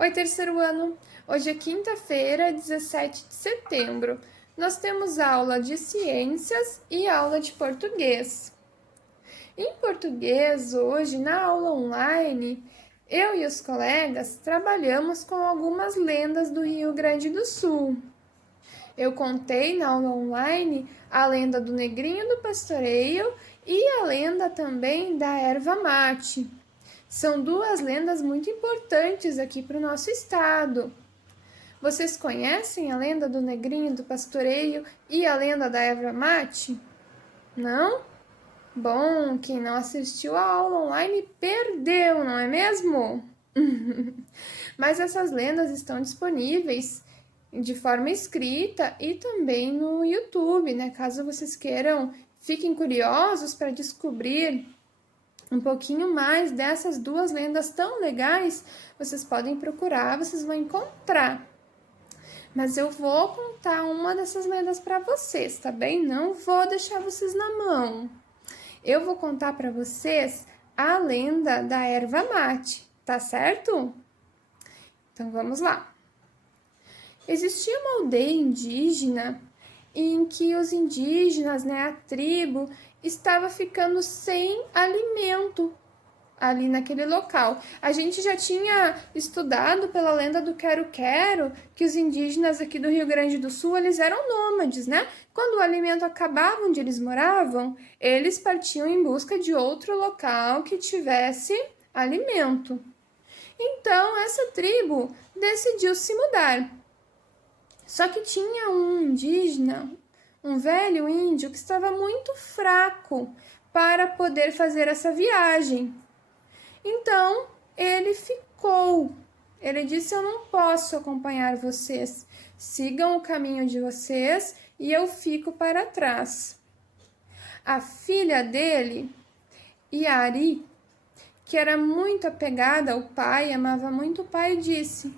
Oi, terceiro ano! Hoje é quinta-feira, 17 de setembro. Nós temos aula de ciências e aula de português. Em português, hoje, na aula online, eu e os colegas trabalhamos com algumas lendas do Rio Grande do Sul. Eu contei na aula online a lenda do Negrinho do Pastoreio e a lenda também da erva mate. São duas lendas muito importantes aqui para o nosso estado. Vocês conhecem a lenda do Negrinho do Pastoreio e a lenda da erva mate? Não? Bom, quem não assistiu a aula online perdeu, não é mesmo? Mas essas lendas estão disponíveis de forma escrita e também no YouTube, né? Caso vocês queiram, fiquem curiosos para descobrir um pouquinho mais dessas duas lendas tão legais, vocês podem procurar, vocês vão encontrar. Mas eu vou contar uma dessas lendas para vocês, tá bem? Não vou deixar vocês na mão. Eu vou contar para vocês a lenda da erva mate, tá certo? Então vamos lá. Existia uma aldeia indígena em que os indígenas, né, a tribo, estava ficando sem alimento ali naquele local. A gente já tinha estudado pela lenda do Quero-Quero que os indígenas aqui do Rio Grande do Sul, eles eram nômades, né? Quando o alimento acabava onde eles moravam, eles partiam em busca de outro local que tivesse alimento. Então, essa tribo decidiu se mudar. Só que tinha um indígena, um velho índio que estava muito fraco para poder fazer essa viagem. Então, ele ficou. Ele disse: eu não posso acompanhar vocês. Sigam o caminho de vocês e eu fico para trás. A filha dele, Yari, que era muito apegada ao pai, amava muito o pai, disse: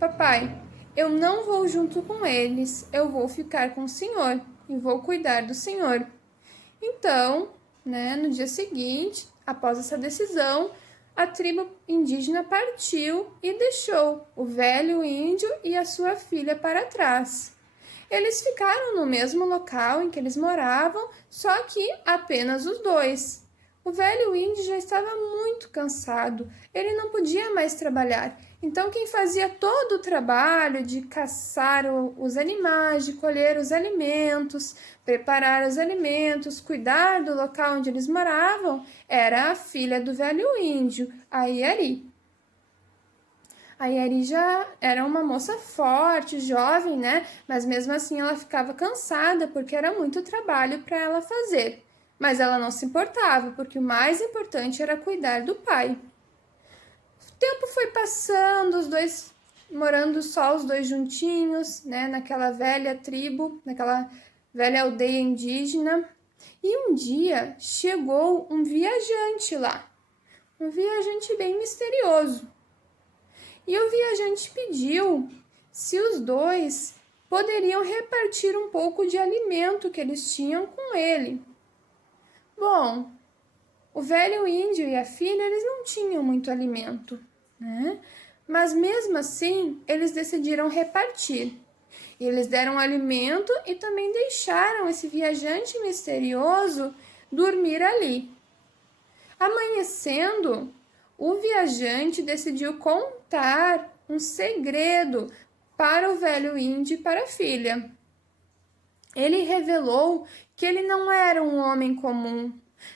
papai, eu não vou junto com eles, eu vou ficar com o senhor e vou cuidar do senhor. Então, né, no dia seguinte, após essa decisão, a tribo indígena partiu e deixou o velho índio e a sua filha para trás. Eles ficaram no mesmo local em que eles moravam, só que apenas os dois. O velho índio já estava muito cansado, ele não podia mais trabalhar. Então, quem fazia todo o trabalho de caçar os animais, de colher os alimentos, preparar os alimentos, cuidar do local onde eles moravam, era a filha do velho índio, a Yari. A Yari já era uma moça forte, jovem, né? Mas mesmo assim ela ficava cansada porque era muito trabalho para ela fazer. Mas ela não se importava, porque o mais importante era cuidar do pai. O tempo foi passando, os dois morando só os dois juntinhos, né, naquela velha tribo, naquela velha aldeia indígena. E um dia chegou um viajante lá, um viajante bem misterioso. E o viajante pediu se os dois poderiam repartir um pouco de alimento que eles tinham com ele. Bom, o velho índio e a filha, eles não tinham muito alimento, né? Mas mesmo assim, eles decidiram repartir. E eles deram alimento e também deixaram esse viajante misterioso dormir ali. Amanhecendo, o viajante decidiu contar um segredo para o velho índio e para a filha. Ele revelou que ele não era um homem comum.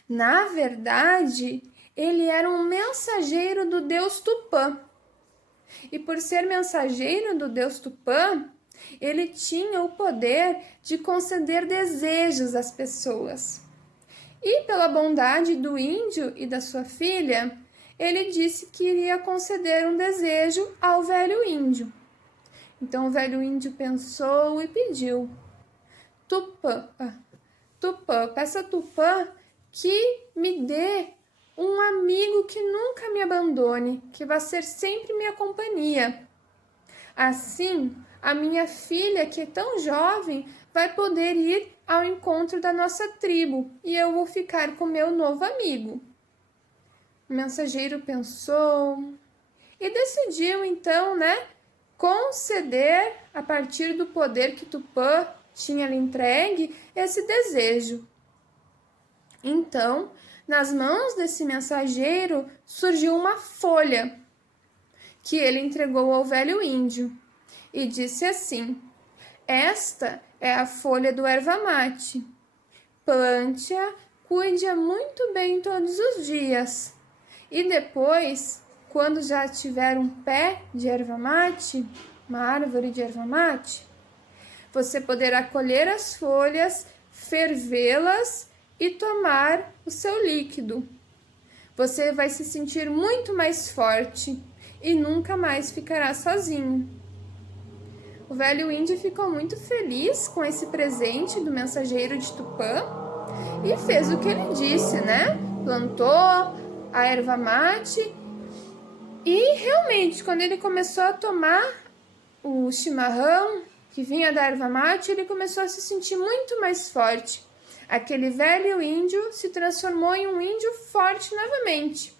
Na verdade, ele era um mensageiro do deus Tupã. E por ser mensageiro do deus Tupã, ele tinha o poder de conceder desejos às pessoas. E pela bondade do índio e da sua filha, ele disse que iria conceder um desejo ao velho índio. Então o velho índio pensou e pediu: Tupã, peça a Tupã que me dê um amigo que nunca me abandone, que vai ser sempre minha companhia. Assim, a minha filha, que é tão jovem, vai poder ir ao encontro da nossa tribo e eu vou ficar com meu novo amigo. O mensageiro pensou, e decidiu então, conceder, a partir do poder que Tupã tinha lhe entregue, esse desejo. Então, nas mãos desse mensageiro surgiu uma folha que ele entregou ao velho índio e disse assim: esta é a folha do erva-mate. Plante-a, cuide-a muito bem todos os dias. E depois, quando já tiver um pé de erva-mate, uma árvore de erva-mate, você poderá colher as folhas, fervê-las e tomar o seu líquido. Você vai se sentir muito mais forte e nunca mais ficará sozinho. O velho índio ficou muito feliz com esse presente do mensageiro de Tupã e fez o que ele disse, Plantou a erva-mate e realmente, quando ele começou a tomar o chimarrão que vinha da erva-mate, ele começou a se sentir muito mais forte. Aquele velho índio se transformou em um índio forte novamente.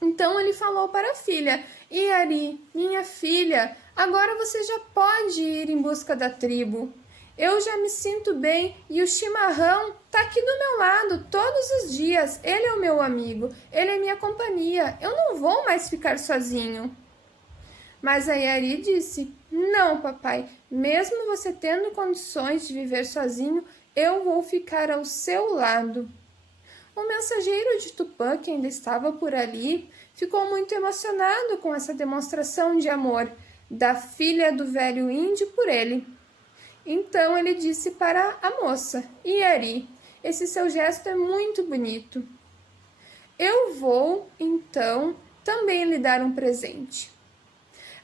Então ele falou para a filha: Iari, minha filha, agora você já pode ir em busca da tribo. Eu já me sinto bem e o chimarrão está aqui do meu lado todos os dias. Ele é o meu amigo, ele é minha companhia. Eu não vou mais ficar sozinho. Mas a Iari disse: não, papai, mesmo você tendo condições de viver sozinho, eu vou ficar ao seu lado. O mensageiro de Tupã, que ainda estava por ali, ficou muito emocionado com essa demonstração de amor da filha do velho índio por ele. Então ele disse para a moça: Iari, esse seu gesto é muito bonito. Eu vou, então, também lhe dar um presente.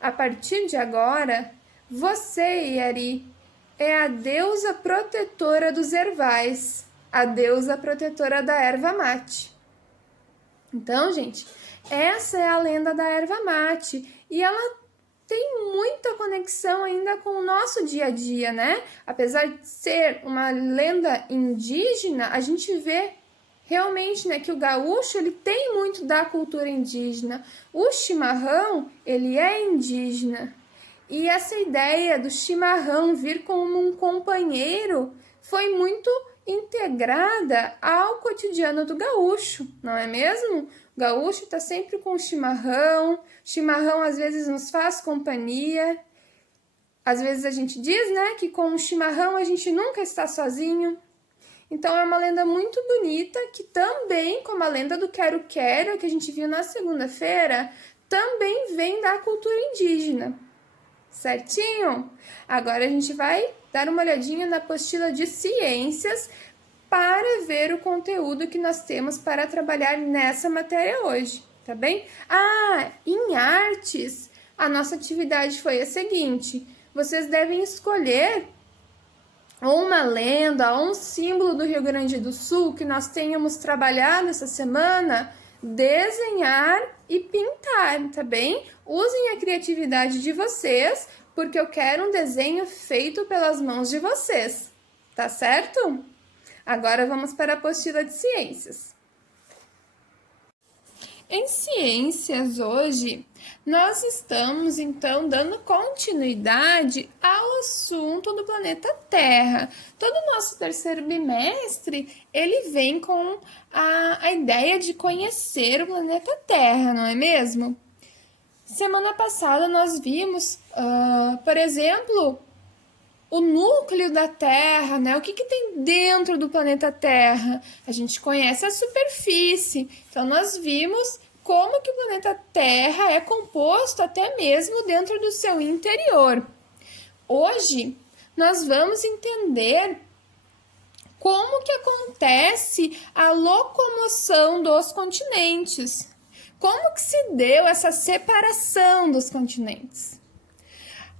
A partir de agora, você, Iari, é a deusa protetora dos ervais, a deusa protetora da erva-mate. Então, gente, essa é a lenda da erva-mate e ela tem muita conexão ainda com o nosso dia a dia, Apesar de ser uma lenda indígena, a gente vê realmente, que o gaúcho ele tem muito da cultura indígena. O chimarrão, ele é indígena. E essa ideia do chimarrão vir como um companheiro foi muito integrada ao cotidiano do gaúcho, não é mesmo? O gaúcho está sempre com o chimarrão às vezes nos faz companhia. Às vezes a gente diz, que com o chimarrão a gente nunca está sozinho. Então é uma lenda muito bonita que também, como a lenda do quero-quero que a gente viu na segunda-feira, também vem da cultura indígena. Certinho? Agora a gente vai dar uma olhadinha na apostila de ciências para ver o conteúdo que nós temos para trabalhar nessa matéria hoje, tá bem? Em artes, a nossa atividade foi a seguinte: vocês devem escolher uma lenda ou um símbolo do Rio Grande do Sul que nós tenhamos trabalhado essa semana, desenhar e pintar, tá bem? Usem a criatividade de vocês, porque eu quero um desenho feito pelas mãos de vocês, tá certo? Agora vamos para a apostila de ciências. Em ciências hoje, nós estamos então dando continuidade ao assunto do planeta Terra. Todo o nosso terceiro bimestre, ele vem com a ideia de conhecer o planeta Terra, não é mesmo? Semana passada nós vimos, por exemplo, o núcleo da Terra, O que tem dentro do planeta Terra? A gente conhece a superfície, então nós vimos como que o planeta Terra é composto até mesmo dentro do seu interior. Hoje, nós vamos entender como que acontece a locomoção dos continentes. Como que se deu essa separação dos continentes?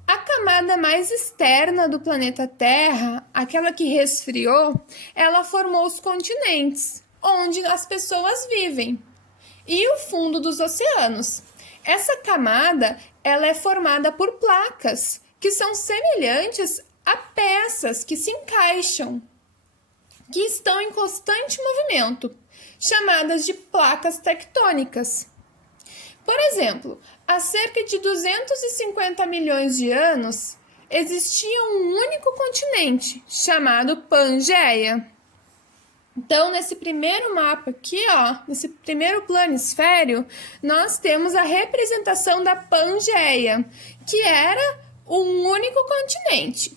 A camada mais externa do planeta Terra, aquela que resfriou, ela formou os continentes, onde as pessoas vivem, e o fundo dos oceanos. Essa camada, ela é formada por placas, que são semelhantes a peças que se encaixam, que estão em constante movimento, chamadas de placas tectônicas. Por exemplo, há cerca de 250 milhões de anos, existia um único continente, chamado Pangeia. Então, nesse primeiro mapa aqui, ó, nesse primeiro planisfério, nós temos a representação da Pangeia, que era um único continente.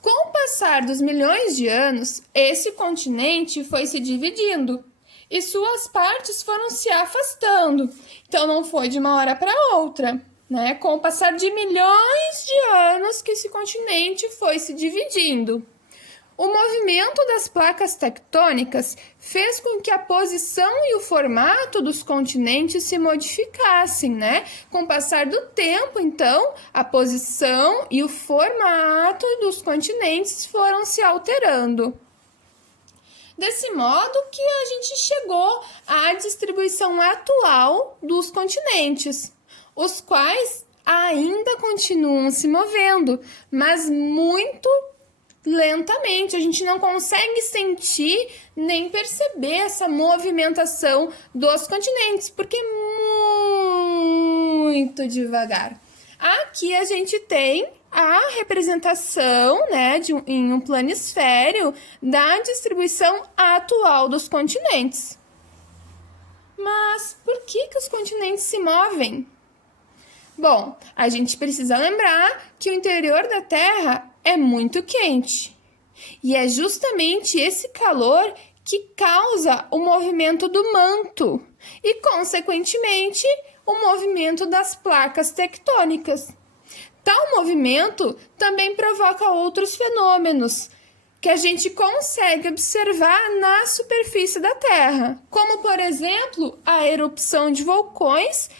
Com o passar dos milhões de anos, esse continente foi se dividindo e suas partes foram se afastando. Então, não foi de uma hora para outra, né? Com o passar de milhões de anos que esse continente foi se dividindo. O movimento das placas tectônicas fez com que a posição e o formato dos continentes se modificassem, né? Com o passar do tempo, então, a posição e o formato dos continentes foram se alterando. Desse modo que a gente chegou à distribuição atual dos continentes, os quais ainda continuam se movendo, mas muito lentamente. A gente não consegue sentir nem perceber essa movimentação dos continentes, porque é muito devagar. Aqui a gente tem a representação, né, em um planisfério da distribuição atual dos continentes. Mas por que os continentes se movem? Bom, a gente precisa lembrar que o interior da Terra é muito quente. E é justamente esse calor que causa o movimento do manto e, consequentemente, o movimento das placas tectônicas. Tal movimento também provoca outros fenômenos que a gente consegue observar na superfície da Terra, como, por exemplo, a erupção de vulcões,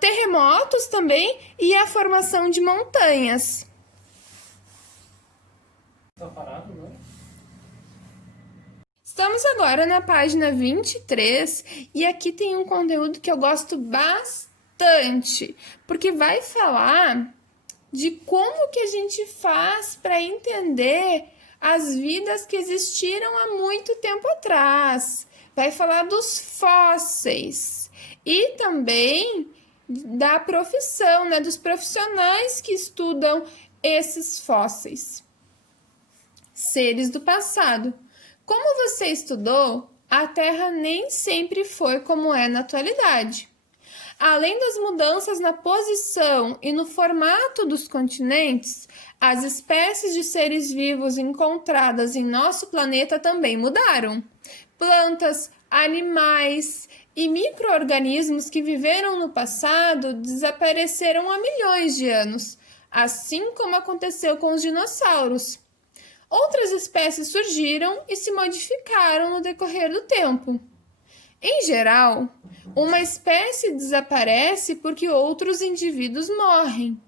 terremotos também e a formação de montanhas. Tá parado, né? Estamos agora na página 23 e aqui tem um conteúdo que eu gosto bastante, porque vai falar de como que a gente faz para entender as vidas que existiram há muito tempo atrás. Vai falar dos fósseis e também da profissão, né, dos profissionais que estudam esses fósseis. Seres do passado. Como você estudou, a Terra nem sempre foi como é na atualidade. Além das mudanças na posição e no formato dos continentes, as espécies de seres vivos encontradas em nosso planeta também mudaram. Plantas, animais e micro-organismos que viveram no passado desapareceram há milhões de anos, assim como aconteceu com os dinossauros. Outras espécies surgiram e se modificaram no decorrer do tempo. Em geral, uma espécie desaparece porque outros indivíduos morrem,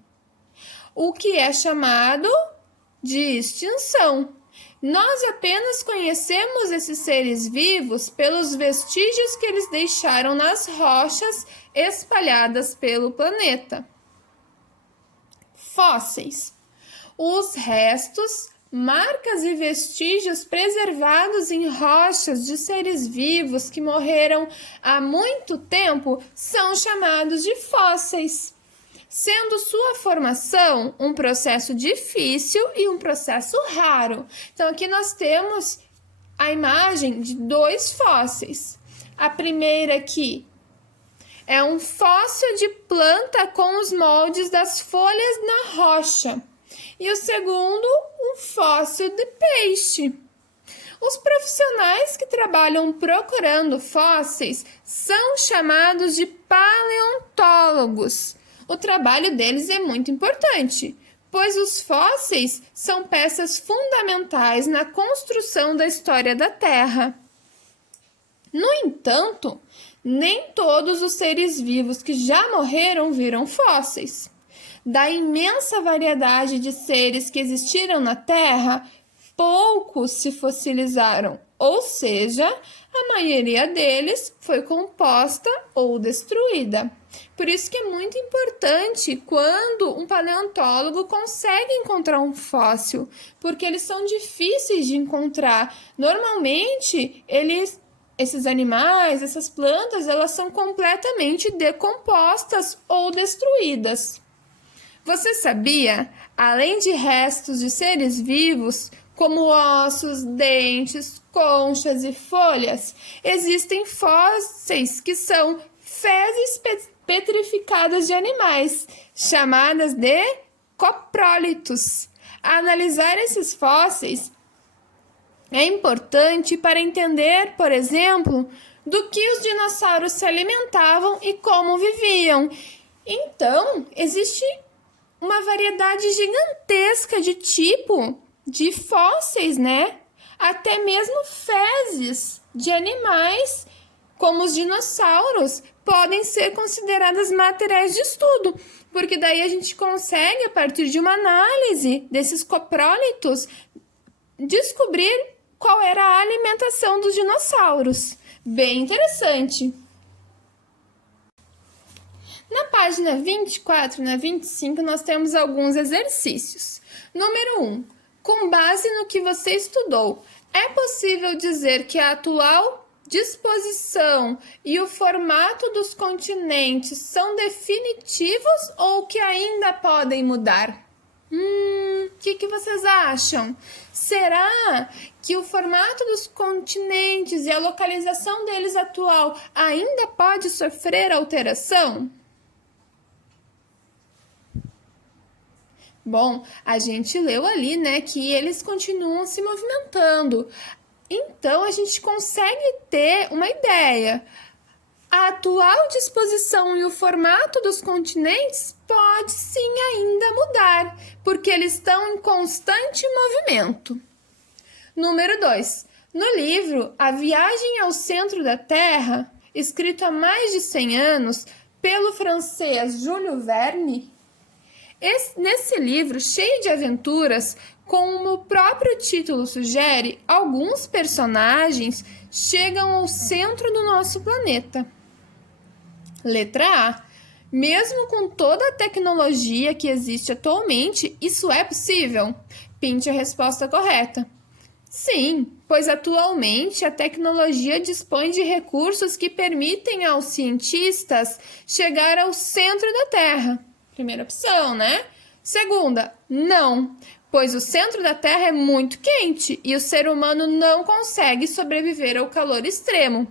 o que é chamado de extinção. Nós apenas conhecemos esses seres vivos pelos vestígios que eles deixaram nas rochas espalhadas pelo planeta. Fósseis. Os restos, marcas e vestígios preservados em rochas de seres vivos que morreram há muito tempo são chamados de fósseis, sendo sua formação um processo difícil e um processo raro. Então, aqui nós temos a imagem de dois fósseis. A primeira aqui é um fóssil de planta com os moldes das folhas na rocha. E o segundo, um fóssil de peixe. Os profissionais que trabalham procurando fósseis são chamados de paleontólogos. O trabalho deles é muito importante, pois os fósseis são peças fundamentais na construção da história da Terra. No entanto, nem todos os seres vivos que já morreram viram fósseis. Da imensa variedade de seres que existiram na Terra, poucos se fossilizaram, ou seja, a maioria deles foi composta ou destruída. Por isso que é muito importante quando um paleontólogo consegue encontrar um fóssil, porque eles são difíceis de encontrar. Normalmente, eles esses animais, essas plantas, elas são completamente decompostas ou destruídas. Você sabia? Além de restos de seres vivos, como ossos, dentes, conchas e folhas, existem fósseis que são fezes petrificadas de animais, chamadas de coprólitos. Analisar esses fósseis é importante para entender, por exemplo, do que os dinossauros se alimentavam e como viviam. Então, existe uma variedade gigantesca de tipo de fósseis, né? Até mesmo fezes de animais, como os dinossauros, podem ser consideradas materiais de estudo, porque daí a gente consegue, a partir de uma análise desses coprólitos, descobrir qual era a alimentação dos dinossauros. Bem interessante. Na página 24 e na 25, nós temos alguns exercícios. Número 1. Com base no que você estudou, é possível dizer que a atual disposição e o formato dos continentes são definitivos ou que ainda podem mudar? O que vocês acham? Será que o formato dos continentes e a localização deles atual ainda pode sofrer alteração? Bom, a gente leu ali, né, que eles continuam se movimentando. Então, a gente consegue ter uma ideia. A atual disposição e o formato dos continentes pode sim ainda mudar, porque eles estão em constante movimento. Número 2. No livro A Viagem ao Centro da Terra, escrito há mais de 100 anos pelo francês Jules Verne, nesse livro, cheio de aventuras, como o próprio título sugere, alguns personagens chegam ao centro do nosso planeta. Letra A. Mesmo com toda a tecnologia que existe atualmente, isso é possível? Pinte a resposta correta. Sim, pois atualmente a tecnologia dispõe de recursos que permitem aos cientistas chegar ao centro da Terra. Primeira opção, né? Segunda, não, pois o centro da Terra é muito quente e o ser humano não consegue sobreviver ao calor extremo.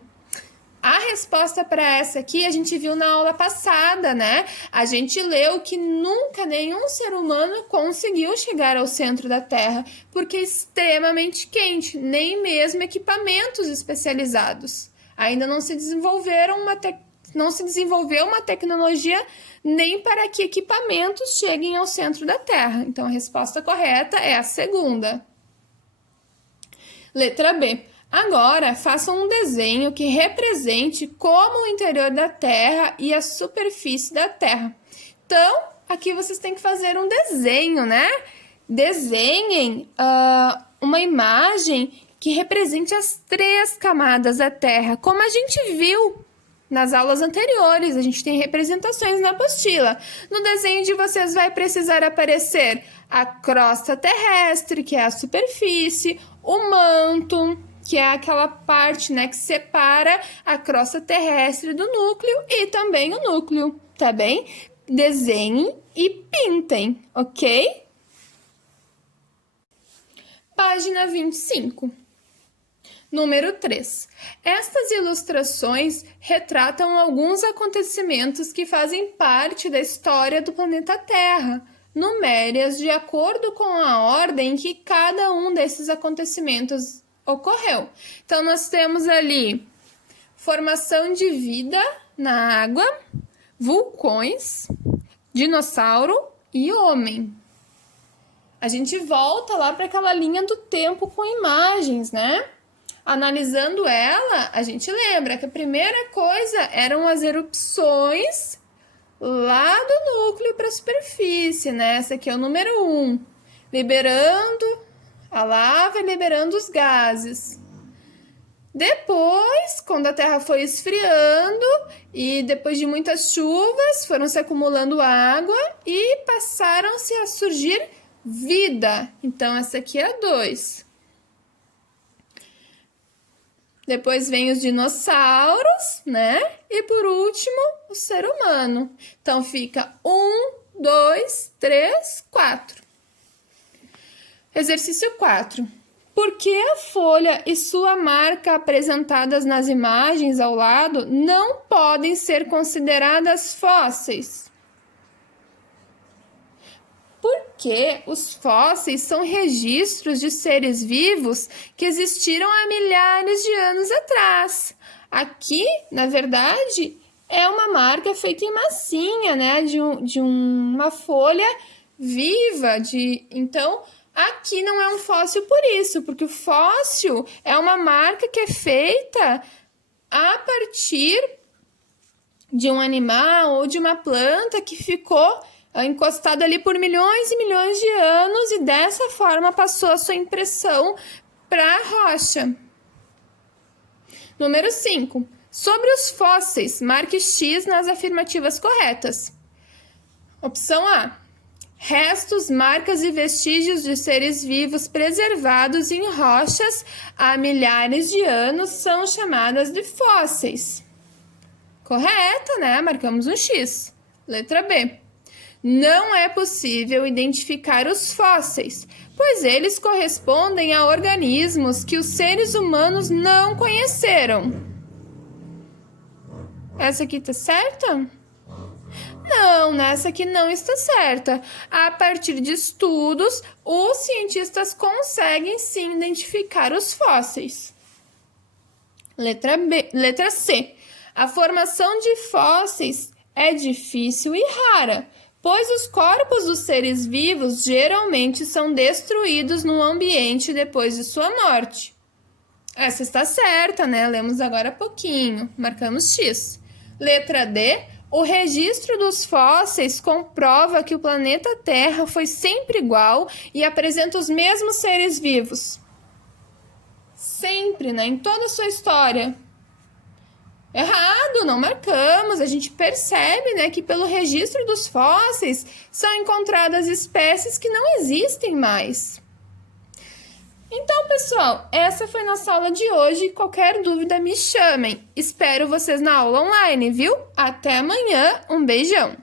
A resposta para essa aqui a gente viu na aula passada, né? A gente leu que nunca nenhum ser humano conseguiu chegar ao centro da Terra, porque é extremamente quente, nem mesmo equipamentos especializados. Ainda não se desenvolveu uma tecnologia nem para que equipamentos cheguem ao centro da Terra. Então, a resposta correta é a segunda. Letra B. Agora, façam um desenho que represente como o interior da Terra e a superfície da Terra. Então, aqui vocês têm que fazer um desenho, né? Desenhem uma imagem que represente as 3 camadas da Terra, como a gente viu nas aulas anteriores. A gente tem representações na apostila. No desenho de vocês vai precisar aparecer a crosta terrestre, que é a superfície, o manto, que é aquela parte, né, que separa a crosta terrestre do núcleo, e também o núcleo, tá bem? Desenhem e pintem, ok? Página 25. Número 3. Estas ilustrações retratam alguns acontecimentos que fazem parte da história do planeta Terra. Numere-as de acordo com a ordem em que cada um desses acontecimentos ocorreu. Então, nós temos ali formação de vida na água, vulcões, dinossauro e homem. A gente volta lá para aquela linha do tempo com imagens, né? Analisando ela, a gente lembra que a primeira coisa eram as erupções lá do núcleo para a superfície, né? Essa aqui é o número 1, liberando a lava e liberando os gases. Depois, quando a Terra foi esfriando e depois de muitas chuvas, foram se acumulando água e passaram-se a surgir vida. Então, essa aqui é a 2. Depois vem os dinossauros, né? E por último, o ser humano. Então fica 1, 2, 3, 4. Exercício 4. Por que a folha e sua marca apresentadas nas imagens ao lado não podem ser consideradas fósseis? Porque os fósseis são registros de seres vivos que existiram há milhares de anos atrás. Aqui, na verdade, é uma marca feita em massinha, né? De uma folha viva. Então, aqui não é um fóssil por isso, porque o fóssil é uma marca que é feita a partir de um animal ou de uma planta que ficou encostada ali por milhões e milhões de anos e dessa forma passou a sua impressão para a rocha. Número 5. Sobre os fósseis, marque X nas afirmativas corretas. Opção A. Restos, marcas e vestígios de seres vivos preservados em rochas há milhares de anos são chamadas de fósseis. Correta, né? Marcamos um X. Letra B. Não é possível identificar os fósseis, pois eles correspondem a organismos que os seres humanos não conheceram. Essa aqui tá certa? Não, nessa aqui não está certa. A partir de estudos, os cientistas conseguem sim identificar os fósseis. Letra C. A formação de fósseis é difícil e rara, pois os corpos dos seres vivos geralmente são destruídos no ambiente depois de sua morte. Essa está certa, né? Lemos agora há pouquinho. Marcamos X. Letra D. O registro dos fósseis comprova que o planeta Terra foi sempre igual e apresenta os mesmos seres vivos. Sempre, né? Em toda a sua história. Errado, não marcamos. A gente percebe, né, que pelo registro dos fósseis são encontradas espécies que não existem mais. Então, pessoal, essa foi nossa aula de hoje. Qualquer dúvida, me chamem. Espero vocês na aula online, viu? Até amanhã. Um beijão!